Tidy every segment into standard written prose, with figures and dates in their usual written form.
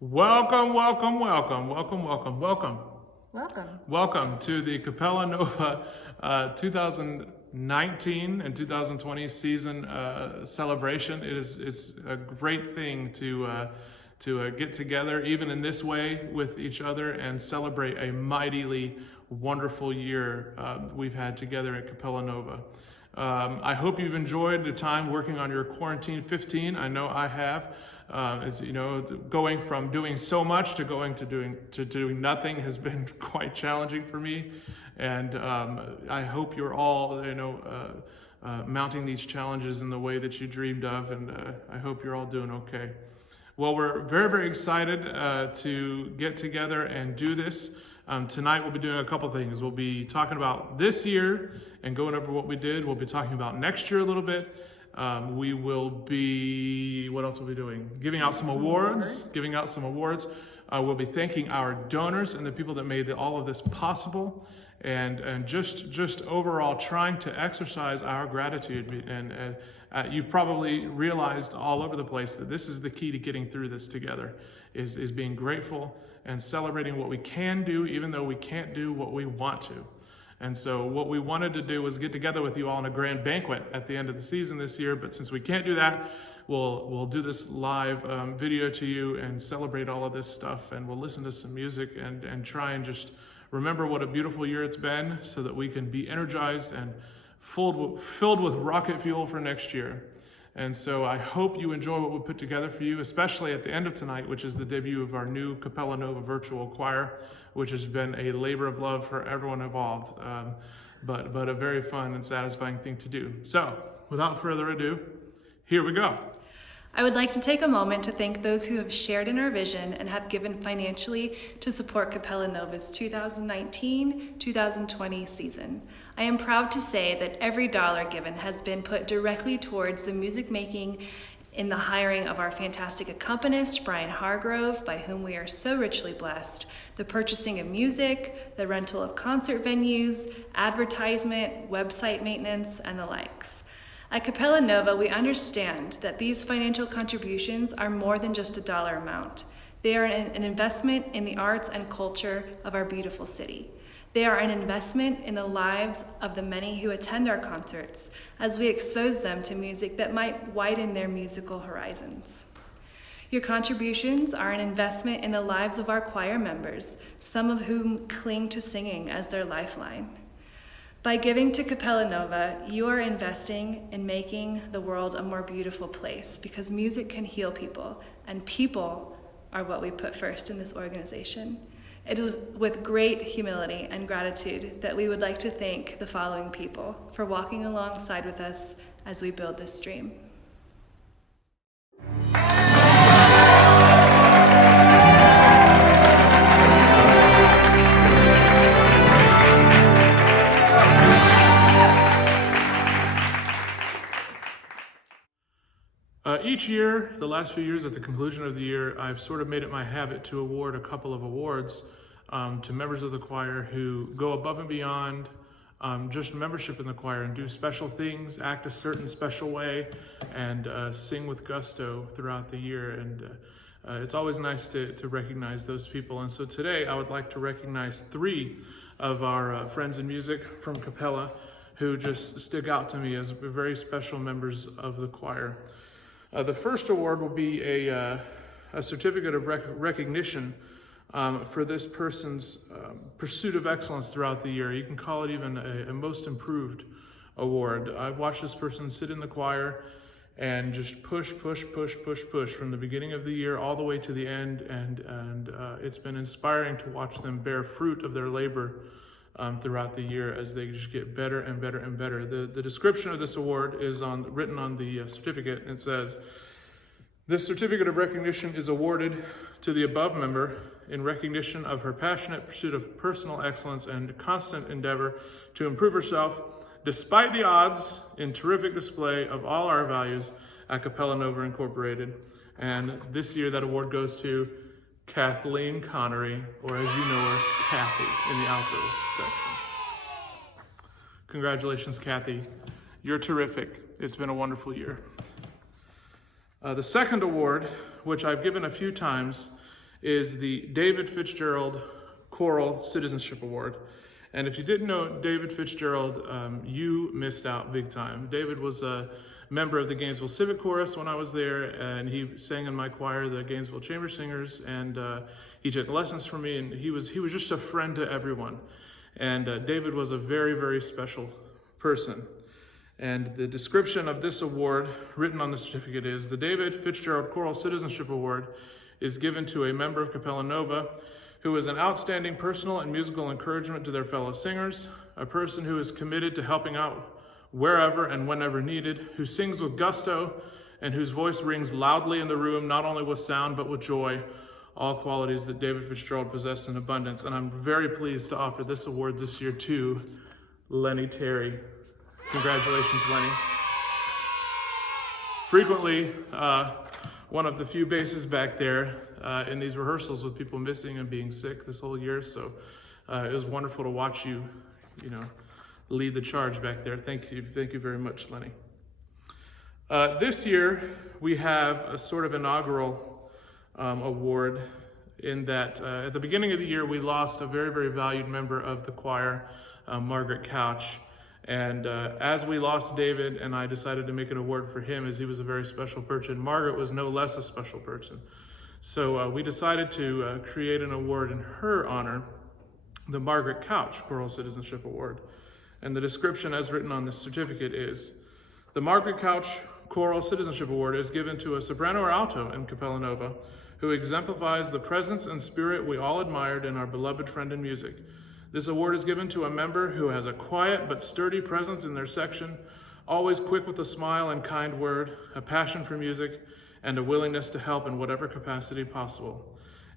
Welcome, welcome, welcome, welcome, welcome, welcome. Welcome. Welcome to the Capella Nova 2019 and 2020 season celebration. It's a great thing to get together, even in this way, with each other and celebrate a mightily wonderful year we've had together at Capella Nova. I hope you've enjoyed the time working on your Quarantine 15. I know I have. As you know, going from doing so much to doing nothing has been quite challenging for me, and I hope you're all mounting these challenges in the way that you dreamed of, and I hope you're all doing okay. Well, we're very, very excited to get together and do this. Tonight we'll be doing a couple things. We'll be talking about this year and going over what we did. We'll be talking about next year a little bit. We will be, what else will we be doing? Giving out some awards. We'll be thanking our donors and the people that made all of this possible, and just overall trying to exercise our gratitude. And you've probably realized all over the place that this is the key to getting through this together, is being grateful and celebrating what we can do, even though we can't do what we want to. And so what we wanted to do was get together with you all in a grand banquet at the end of the season this year. But since we can't do that, we'll do this live video to you and celebrate all of this stuff. And we'll listen to some music and try and just remember what a beautiful year it's been, so that we can be energized and filled with rocket fuel for next year. And so I hope you enjoy what we put together for you, especially at the end of tonight, which is the debut of our new Capella Nova virtual choir, which has been a labor of love for everyone involved, but a very fun and satisfying thing to do. So without further ado, here we go. I would like to take a moment to thank those who have shared in our vision and have given financially to support Capella Nova's 2019-2020 season. I am proud to say that every dollar given has been put directly towards the music making in the hiring of our fantastic accompanist, Brian Hargrove, by whom we are so richly blessed, the purchasing of music, the rental of concert venues, advertisement, website maintenance, and the likes. At Capella Nova, we understand that these financial contributions are more than just a dollar amount. They are an investment in the arts and culture of our beautiful city. They are an investment in the lives of the many who attend our concerts, as we expose them to music that might widen their musical horizons. Your contributions are an investment in the lives of our choir members, some of whom cling to singing as their lifeline. By giving to Capella Nova, you are investing in making the world a more beautiful place, because music can heal people, and people are what we put first in this organization. It is with great humility and gratitude that we would like to thank the following people for walking alongside with us as we build this dream. Each year, the last few years, at the conclusion of the year, I've sort of made it my habit to award a couple of awards to members of the choir who go above and beyond just membership in the choir and do special things, act a certain special way, and sing with gusto throughout the year. And it's always nice to recognize those people. And so today I would like to recognize three of our friends in music from Capella who just stick out to me as very special members of the choir. The first award will be a certificate of recognition for this person's pursuit of excellence throughout the year. You can call it even a most improved award. I've watched this person sit in the choir and just push from the beginning of the year all the way to the end, and it's been inspiring to watch them bear fruit of their labor throughout the year as they just get better and better and better. The description of this award is written on the certificate, and it says, "This certificate of recognition is awarded to the above member in recognition of her passionate pursuit of personal excellence and constant endeavor to improve herself despite the odds, in terrific display of all our values at Capella Nova Incorporated." And this year that award goes to Kathleen Connery, or as you know her, Kathy, in the alto section. Congratulations, Kathy. You're terrific. It's been a wonderful year. The second award, which I've given a few times, is the David Fitzgerald Choral Citizenship Award. And if you didn't know David Fitzgerald, you missed out big time. David was a member of the Gainesville Civic Chorus when I was there, and he sang in my choir, the Gainesville Chamber Singers, and he took lessons from me, and he was just a friend to everyone. And David was a very, very special person. And the description of this award written on the certificate is, the David Fitzgerald Choral Citizenship Award is given to a member of Capella Nova who is an outstanding personal and musical encouragement to their fellow singers, a person who is committed to helping out wherever and whenever needed, who sings with gusto, and whose voice rings loudly in the room, not only with sound, but with joy, all qualities that David Fitzgerald possessed in abundance. And I'm very pleased to offer this award this year to Lenny Terry. Congratulations, Lenny. Frequently, one of the few basses back there in these rehearsals with people missing and being sick this whole year. So it was wonderful to watch you, lead the charge back there. Thank you very much, Lenny. This year, we have a sort of inaugural award in that at the beginning of the year, we lost a very, very valued member of the choir, Margaret Couch. And as we lost David, and I decided to make an award for him as he was a very special person, Margaret was no less a special person. So we decided to create an award in her honor, the Margaret Couch Choral Citizenship Award. And the description as written on this certificate is, the Margaret Couch Choral Citizenship Award is given to a soprano or alto in Capella Nova who exemplifies the presence and spirit we all admired in our beloved friend in music. This award is given to a member who has a quiet but sturdy presence in their section, always quick with a smile and kind word, a passion for music, and a willingness to help in whatever capacity possible.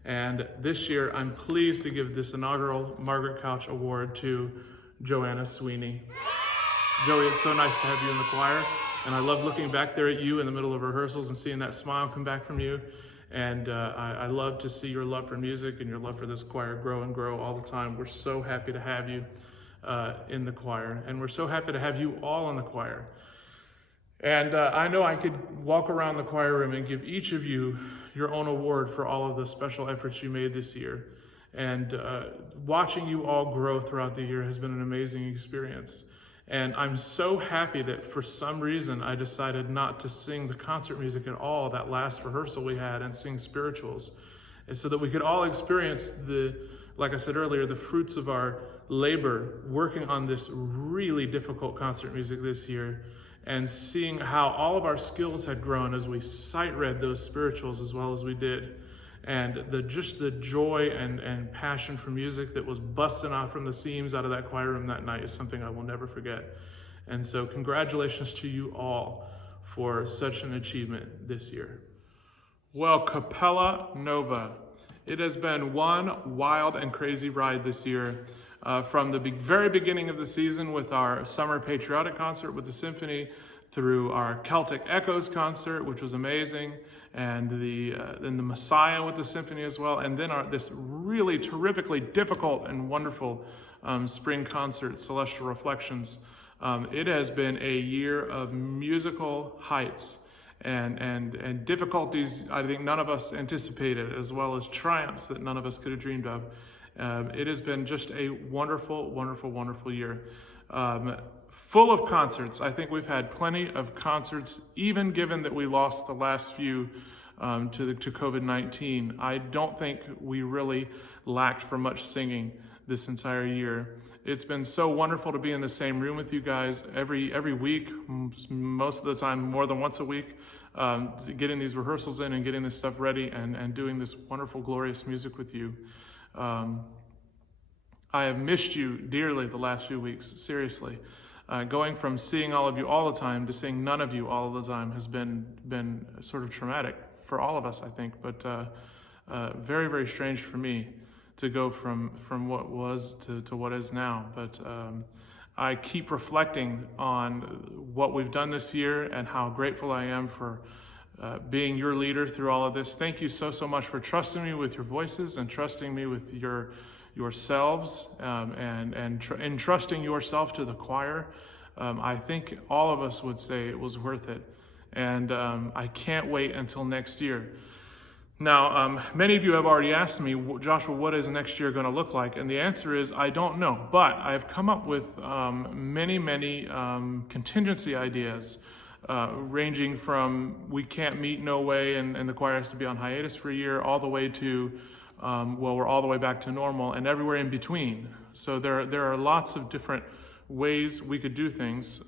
And this year, I'm pleased to give this inaugural Margaret Couch Award to Joanna Sweeney. Joey, it's so nice to have you in the choir, and I love looking back there at you in the middle of rehearsals and seeing that smile come back from you. And I love to see your love for music and your love for this choir grow and grow all the time. We're so happy to have you in the choir, and we're so happy to have you all in the choir. And I know I could walk around the choir room and give each of you your own award for all of the special efforts you made this year. And watching you all grow throughout the year has been an amazing experience. And I'm so happy that for some reason I decided not to sing the concert music at all that last rehearsal we had and sing spirituals. And so that we could all experience like I said earlier, the fruits of our labor working on this really difficult concert music this year, and seeing how all of our skills had grown as we sight read those spirituals as well as we did. And the joy and passion for music that was busting off from the seams out of that choir room that night is something I will never forget. And so congratulations to you all for such an achievement this year. Well, Capella Nova, it has been one wild and crazy ride this year. From the very beginning of the season with our summer patriotic concert with the symphony, through our Celtic Echoes concert, which was amazing, and then the Messiah with the symphony as well, and then this really terrifically difficult and wonderful spring concert, Celestial Reflections. It has been a year of musical heights and difficulties I think none of us anticipated, as well as triumphs that none of us could have dreamed of. It has been just a wonderful, wonderful, wonderful year. Full of concerts. I think we've had plenty of concerts, even given that we lost the last few to COVID-19. I don't think we really lacked for much singing this entire year. It's been so wonderful to be in the same room with you guys every week, most of the time more than once a week, getting these rehearsals in and getting this stuff ready and doing this wonderful, glorious music with you. I have missed you dearly the last few weeks, seriously. Going from seeing all of you all the time to seeing none of you all the time has been sort of traumatic for all of us, I think, but very, very strange for me to go from what was to what is now. But I keep reflecting on what we've done this year and how grateful I am for being your leader through all of this. Thank you so much for trusting me with your voices and trusting me with yourselves and entrusting yourself to the choir. I think all of us would say it was worth it. And I can't wait until next year. Now, many of you have already asked me, Joshua, what is next year going to look like? And the answer is, I don't know. But I've come up with many contingency ideas, ranging from we can't meet, no way, and the choir has to be on hiatus for a year, all the way to, we're all the way back to normal, and everywhere in between. So there are lots of different ways we could do things.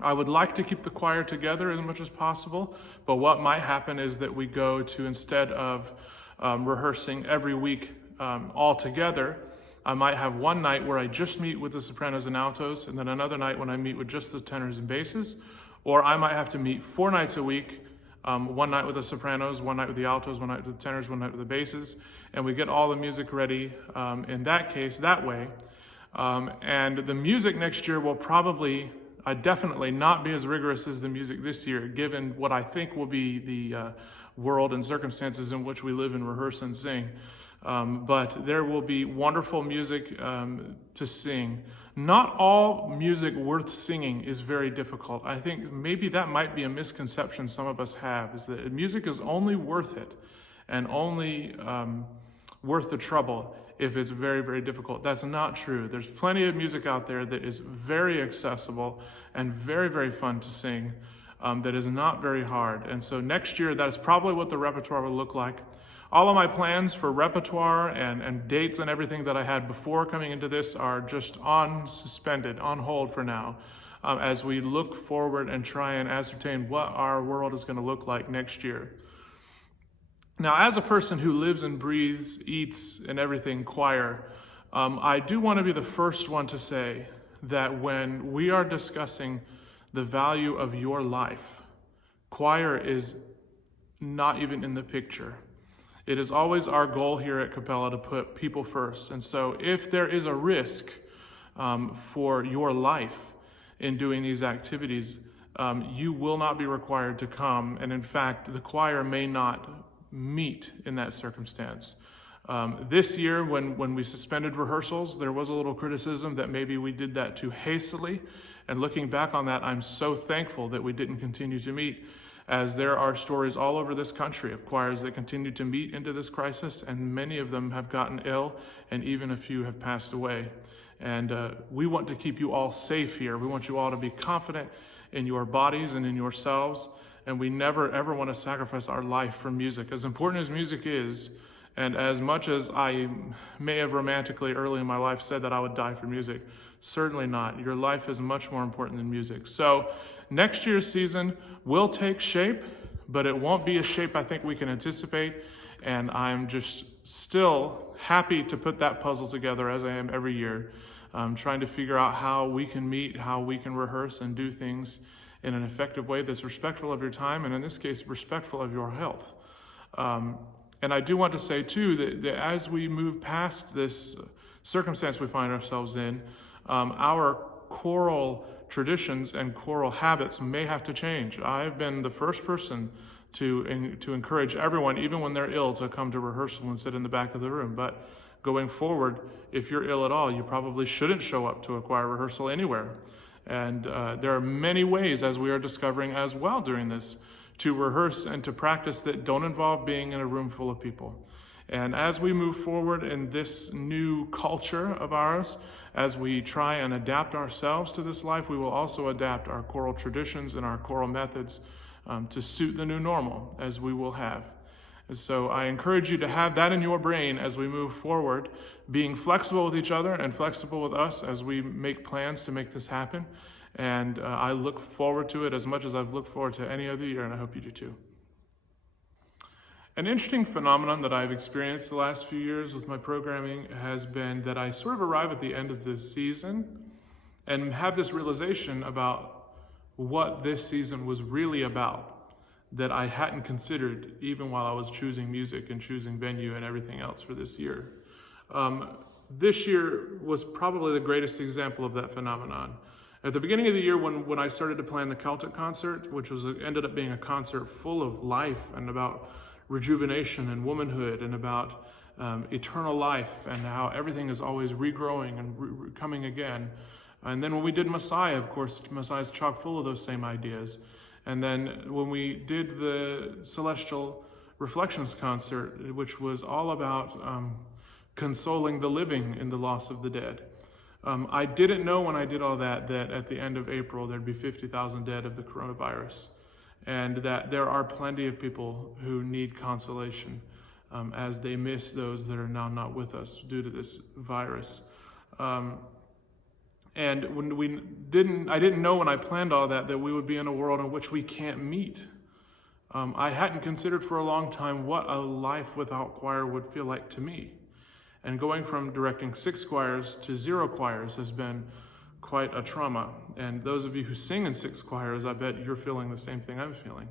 I would like to keep the choir together as much as possible, but what might happen is that we go to, instead of rehearsing every week all together, I might have one night where I just meet with the sopranos and altos, and then another night when I meet with just the tenors and basses, or I might have to meet 4 nights a week, one night with the sopranos, one night with the altos, one night with the tenors, one night with the basses, and we get all the music ready in that case, that way. And the music next year will probably definitely not be as rigorous as the music this year, given what I think will be the world and circumstances in which we live and rehearse and sing. But there will be wonderful music to sing. Not all music worth singing is very difficult. I think maybe that might be a misconception some of us have, is that music is only worth it and only worth the trouble if it's very, very difficult. That's not true. There's plenty of music out there that is very accessible and very, very fun to sing, that is not very hard. And so next year, that is probably what the repertoire will look like. All of my plans for repertoire and dates and everything that I had before coming into this are just suspended, on hold for now, as we look forward and try and ascertain what our world is going to look like next year. Now, as a person who lives and breathes, eats, and everything choir, I do want to be the first one to say that when we are discussing the value of your life, choir is not even in the picture. It is always our goal here at Capella to put people first. And so if there is a risk for your life in doing these activities, you will not be required to come. And in fact, the choir may not meet in that circumstance. This year, when we suspended rehearsals, there was a little criticism that maybe we did that too hastily. And looking back on that, I'm so thankful that we didn't continue to meet, as there are stories all over this country of choirs that continue to meet into this crisis, and many of them have gotten ill, and even a few have passed away. And we want to keep you all safe here. We want you all to be confident in your bodies and in yourselves, and we never ever want to sacrifice our life for music. As important as music is, and as much as I may have romantically early in my life said that I would die for music, certainly not. Your life is much more important than music. So next year's season will take shape, but it won't be a shape I think we can anticipate. And I'm just still happy to put that puzzle together, as I am every year, trying to figure out how we can meet, how we can rehearse and do things in an effective way that's respectful of your time, and in this case, respectful of your health. And I do want to say, too, that as we move past this circumstance we find ourselves in, our choral traditions and choral habits may have to change. I've been the first person to encourage everyone, even when they're ill, to come to rehearsal and sit in the back of the room. But going forward, if you're ill at all, you probably shouldn't show up to a choir rehearsal anywhere. And there are many ways, as we are discovering as well during this, to rehearse and to practice that don't involve being in a room full of people. And as we move forward in this new culture of ours, as we try and adapt ourselves to this life, we will also adapt our choral traditions and our choral methods to suit the new normal, as we will have. And so I encourage you to have that in your brain as we move forward, being flexible with each other and flexible with us as we make plans to make this happen. And I look forward to it as much as I've looked forward to any other year, and I hope you do too. An interesting phenomenon that I've experienced the last few years with my programming has been that I sort of arrive at the end of the season and have this realization about what this season was really about that I hadn't considered even while I was choosing music and choosing venue and everything else for this year. This year was probably the greatest example of that phenomenon. At the beginning of the year, when I started to plan the Celtic concert, which ended up being a concert full of life and about rejuvenation and womanhood and about eternal life and how everything is always regrowing and coming again. And then when we did Messiah, of course, Messiah is chock full of those same ideas. And then when we did the celestial reflections concert, which was all about consoling the living in the loss of the dead. I didn't know when I did all that at the end of April there'd be 50,000 dead of the coronavirus, and that there are plenty of people who need consolation as they miss those that are now not with us due to this virus. And when I didn't know when I planned all that we would be in a world in which we can't meet. I hadn't considered for a long time what a life without choir would feel like to me. And going from directing 6 choirs to 0 choirs has been quite a trauma. And those of you who sing in 6 choirs, I bet you're feeling the same thing I'm feeling.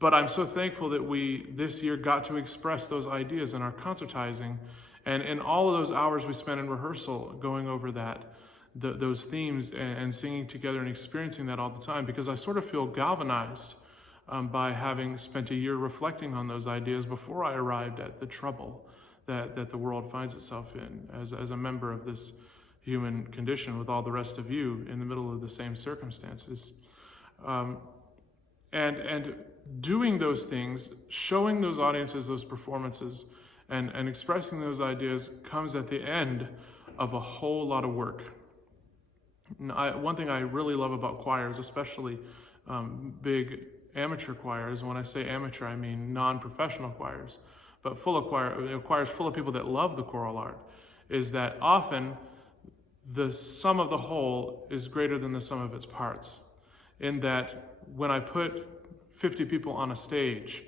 But I'm so thankful that we, this year, got to express those ideas in our concertizing. And in all of those hours we spent in rehearsal going over those themes and singing together and experiencing that all the time, because I sort of feel galvanized by having spent a year reflecting on those ideas before I arrived at the trouble that the world finds itself in as a member of this human condition with all the rest of you in the middle of the same circumstances. And doing those things, showing those audiences those performances, and expressing those ideas comes at the end of a whole lot of work. One thing I really love about choirs, especially big amateur choirs, when I say amateur, I mean non-professional choirs, but full of choirs full of people that love the choral art, is that often the sum of the whole is greater than the sum of its parts. In that when I put 50 people on a stage,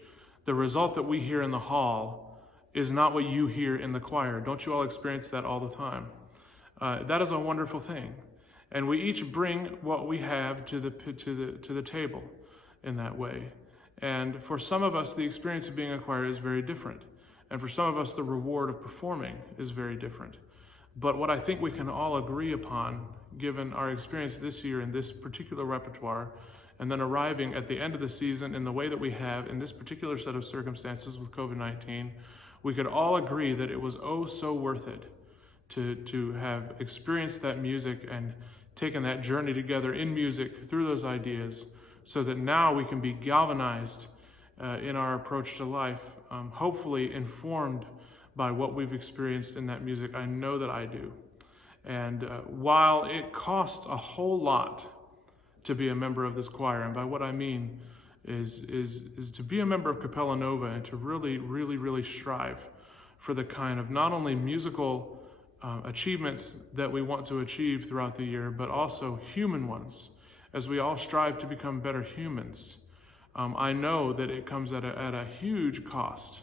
the result that we hear in the hall is not what you hear in the choir. Don't you all experience that all the time? That is a wonderful thing. And we each bring what we have to the table in that way. And for some of us, the experience of being a choir is very different. And for some of us, the reward of performing is very different. But what I think we can all agree upon, given our experience this year in this particular repertoire, and then arriving at the end of the season in the way that we have in this particular set of circumstances with COVID-19, we could all agree that it was oh so worth it to have experienced that music and taken that journey together in music through those ideas, so that now we can be galvanized in our approach to life, hopefully informed by what we've experienced in that music. I know that I do. And while it costs a whole lot to be a member of this choir, and by what I mean is to be a member of Capella Nova and to really, really, really strive for the kind of not only musical achievements that we want to achieve throughout the year, but also human ones, as we all strive to become better humans. I know that it comes at a huge cost,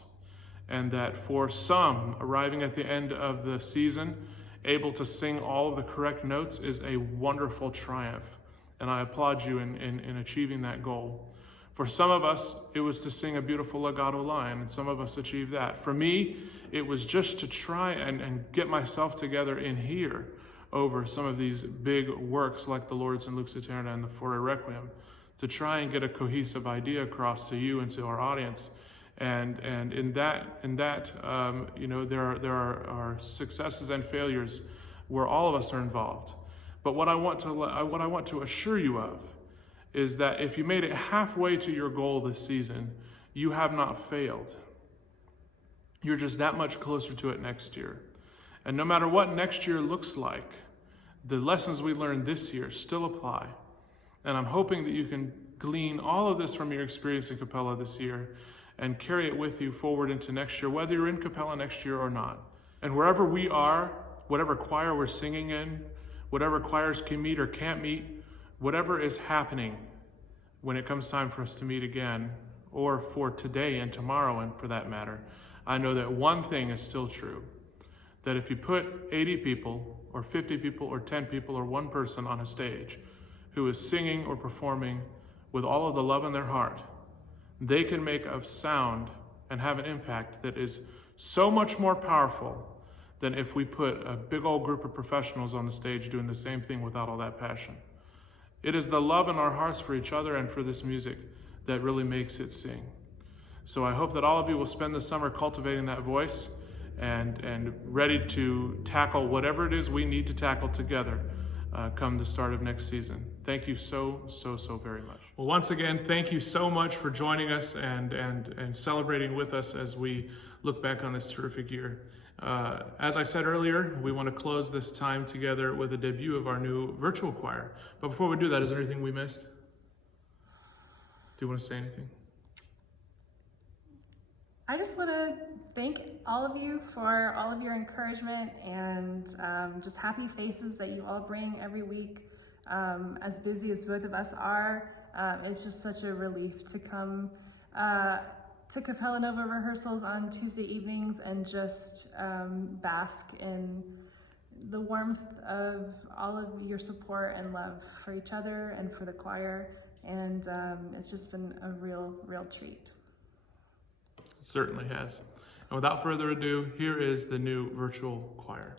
and that for some, arriving at the end of the season, able to sing all of the correct notes is a wonderful triumph, and I applaud you in achieving that goal. For some of us, it was to sing a beautiful legato line, and some of us achieved that. For me, it was just to try and get myself together in here over some of these big works like the Lords and Lux Aeterna and the Fore Requiem, to try and get a cohesive idea across to you and to our audience. And in that there are successes and failures where all of us are involved. But what I want to assure you of is that if you made it halfway to your goal this season, you have not failed. You're just that much closer to it next year. And no matter what next year looks like, the lessons we learned this year still apply. And I'm hoping that you can glean all of this from your experience in Capella this year and carry it with you forward into next year, whether you're in Capella next year or not. And wherever we are, whatever choir we're singing in, whatever choirs can meet or can't meet, whatever is happening when it comes time for us to meet again, or for today and tomorrow, and for that matter, I know that one thing is still true, that if you put 80 people or 50 people or 10 people or one person on a stage who is singing or performing with all of the love in their heart, they can make a sound and have an impact that is so much more powerful than if we put a big old group of professionals on the stage doing the same thing without all that passion. It is the love in our hearts for each other and for this music that really makes it sing. So I hope that all of you will spend the summer cultivating that voice and ready to tackle whatever it is we need to tackle together come the start of next season. Thank you so very much. Well, once again, thank you so much for joining us and celebrating with us as we look back on this terrific year. As I said earlier, we want to close this time together with a debut of our new virtual choir. But before we do that, is there anything we missed? Do you want to say anything? I just want to thank all of you for all of your encouragement and just happy faces that you all bring every week. As busy as both of us are, it's just such a relief to come to Capella Nova rehearsals on Tuesday evenings and just bask in the warmth of all of your support and love for each other and for the choir. And it's just been a real treat. It certainly has. And without further ado, here is the new virtual choir.